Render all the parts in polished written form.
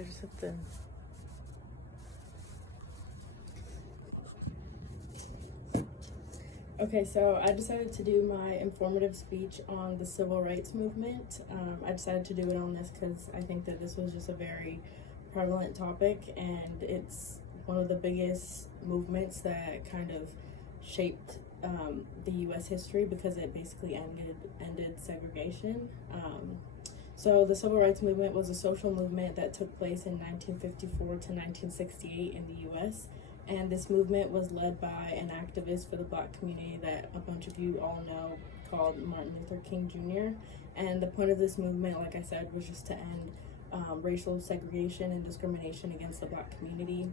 I just have to. Okay, so I decided to do my informative speech on the civil rights movement. I decided to do it on this because I think that this was just a very prevalent topic, and it's one of the biggest movements that kind of shaped the U.S. history because it basically ended segregation. So the civil rights movement was a social movement that took place in 1954 to 1968 in the U.S. And this movement was led by an activist for the Black community that a bunch of you all know called Martin Luther King Jr. And the point of this movement, like I said, was just to end racial segregation and discrimination against the Black community.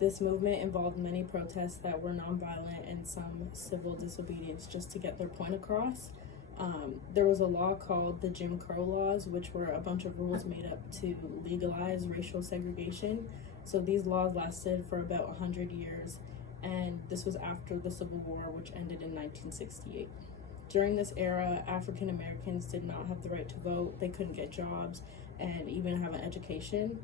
This movement involved many protests that were nonviolent and some civil disobedience just to get their point across. There was a law called the Jim Crow laws, which were a bunch of rules made up to legalize racial segregation. So these laws lasted for about 100 years, and this was after the Civil War, which ended in 1968. During this era, African Americans did not have the right to vote, they couldn't get jobs, and even have an education.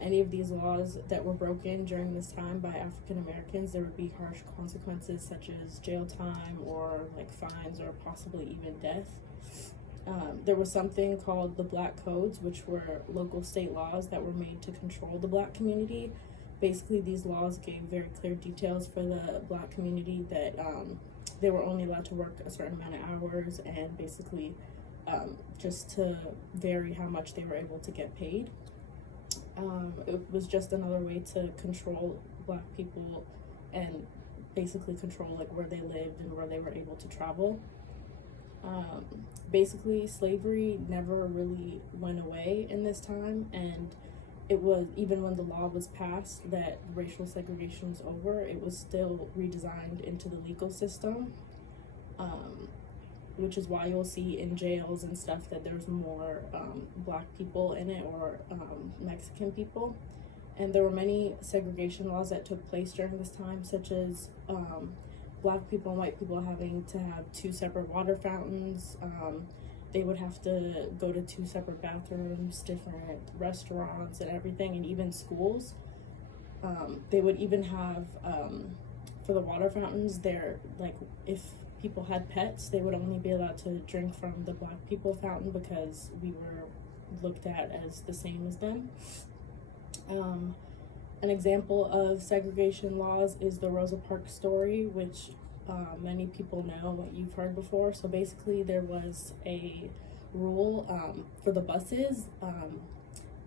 Any of these laws that were broken during this time by African Americans, there would be harsh consequences such as jail time or like fines or possibly even death. There was something called the Black Codes, which were local state laws that were made to control the Black community. Basically, these laws gave very clear details for the Black community that they were only allowed to work a certain amount of hours, and basically just to vary how much they were able to get paid. It was just another way to control Black people and basically control like where they lived and where they were able to travel. Basically, slavery never really went away in this time, and it was, even when the law was passed that racial segregation was over, it was still redesigned into the legal system, which is why you'll see in jails and stuff that there's more Black people in it, or Mexican people. And there were many segregation laws that took place during this time, such as Black people and white people having to have two separate water fountains. They would have to go to two separate bathrooms, different restaurants and everything, and even schools. They would even have, for the water fountains, they're like, if people had pets, they would only be allowed to drink from the Black people fountain because we were looked at as the same as them. An example of segregation laws is the Rosa Parks story, which many people know, you've heard before. So basically there was a rule for the buses.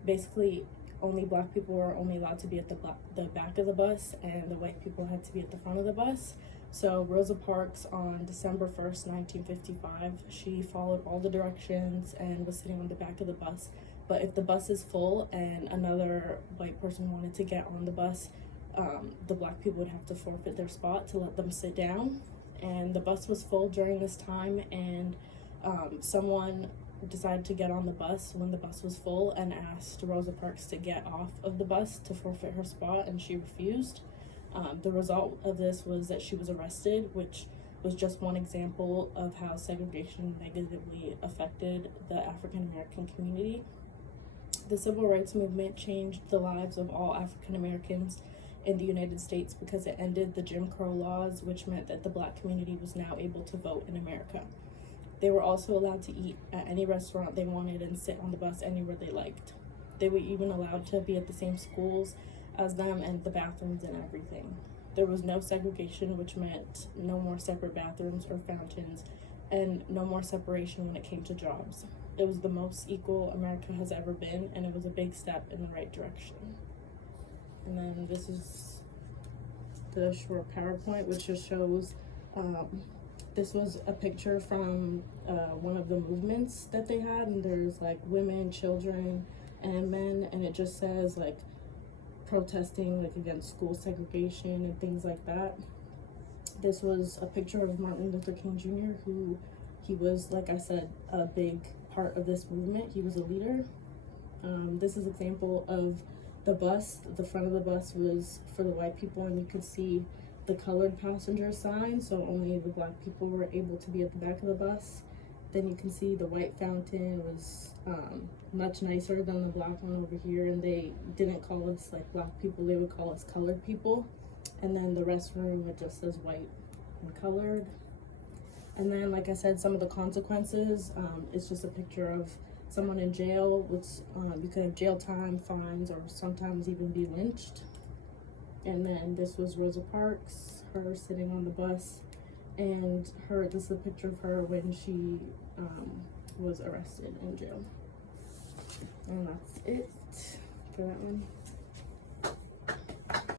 Basically only Black people were only allowed to be at the back of the bus, and the white people had to be at the front of the bus. So Rosa Parks, on December 1st, 1955, she followed all the directions and was sitting on the back of the bus. But if the bus is full and another white person wanted to get on the bus, the Black people would have to forfeit their spot to let them sit down. And the bus was full during this time, and someone decided to get on the bus when the bus was full and asked Rosa Parks to get off of the bus to forfeit her spot, and she refused. The result of this was that she was arrested, which was just one example of how segregation negatively affected the African American community. The Civil Rights Movement changed the lives of all African Americans in the United States because it ended the Jim Crow laws, which meant that the Black community was now able to vote in America. They were also allowed to eat at any restaurant they wanted and sit on the bus anywhere they liked. They were even allowed to be at the same schools as them and the bathrooms and everything. There was no segregation, which meant no more separate bathrooms or fountains, and no more separation when it came to jobs. It was the most equal America has ever been, and it was a big step in the right direction. And then this is the short PowerPoint, which just shows, this was a picture from one of the movements that they had, and there's like women, children, and men, and it just says like protesting like against school segregation and things like that. This was a picture of Martin Luther King Jr., who he was, like I said, a big part of this movement. He was a leader. This is an example of the bus. The front of the bus was for the white people, and you could see the colored passenger sign, so only the Black people were able to be at the back of the bus. then you can see the white fountain was much nicer than the black one over here, and they didn't call us like black people, they would call us colored people. And then the restroom, it just says white and colored. And then, like I said, some of the consequences, it's just a picture of someone in jail, which you could have jail time, fines, or sometimes even be lynched. And then this was Rosa Parks, her sitting on the bus, and this is a picture of her when she was arrested in jail. And that's it for that one.